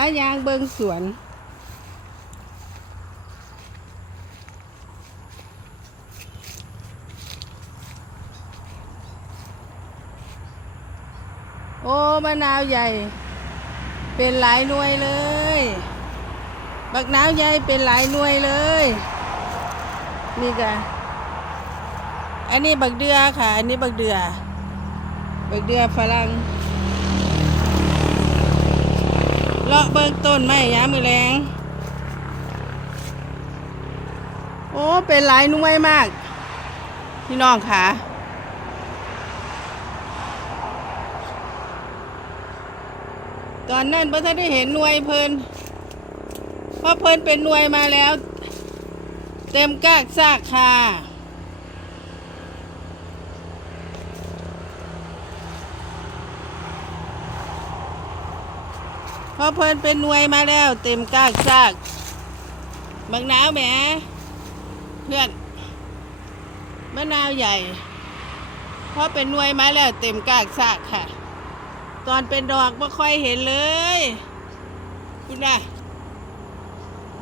ายางเบิงสวน โอ้มะนาวใหญ่ เป็นหลายหน่วยเลยบักนาวใหญ่เป็นหลายหน่วยเลย นี่จ้ะอันนี้บักเดือค่ะ อันนี้บักเดือบักเดือฝรั่ง เลาะเบิกต้นไม้ยามมือแรงโอ้ เป็นหลายน่วยมาก พี่น้องค่ะตอนนั้นพระท่านได้เห็นหน่วยเพลินเพราะเพลินเป็นหน่วยมาแล้ว เต็มกากซากค่ะ พราะเพลินเป็นหน่วยมาแล้ว เต็มกากซากบางนาวแหมเพื่อนมะนาวใหญ่พราะเป็นหน่วยมาแล้ว เต็มกากซากค่ะ ตอนเป็นดอกไม่ค่อยเห็นเลยคุณน่ะ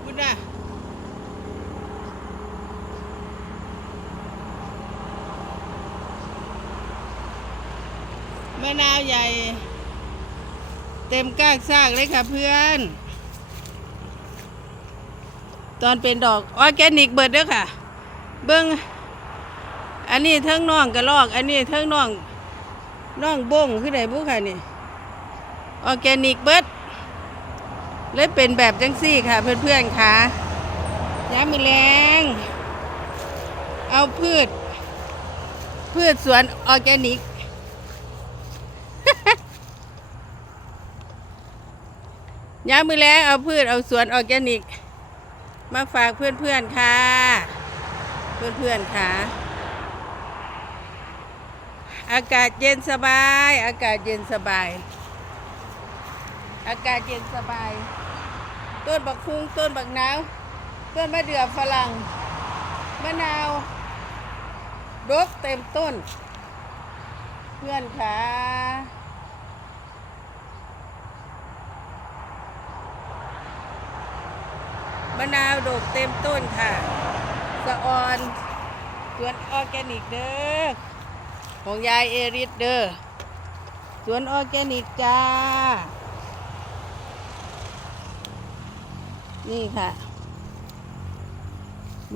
คุณน่ะมะนาวใหญ่ เต็มก้ากซากเลยค่ะเพื่อน ตอนเป็นดอกออร์แกนิกเบิดเด้อค่ะ เบิ้งอันนี้เทิงน่องกระลอก อันนี้เทิงน่องน่องบงคือไหนบุค่ะนี่ออร์แกนิกเบิดเลยเป็นแบบจังซี่ค่ะ เพื่อนๆค่ะย้ำมือแรงเอาพืช พืชสวนออร์แกนิก ย้ำมือแรงเอาพืชเอาสวนออร์แกนิก มาฝากเพื่อนๆค่ะ เพื่อนๆค่ะ อากาศเย็นสบาย อากาศเย็นสบาย อากาศเย็นสบาย ต้นบักคุ้งต้นบักนาวต้นมะเดื่อฝรั่งมะนาวดกเต็มต้น เพื่อนค่ะ มะนาวดกเต็มต้นค่ะสะออนสวนออร์แกนิกเด้อของยายเอริสเด้อสวนออร์แกนิกจ้า นี่ค่ะ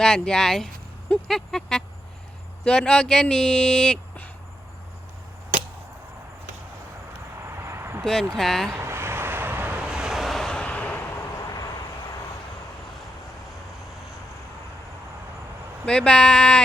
บ้านยาย สวนออร์แกนิก เพื่อนค่ะ บ๊ายบาย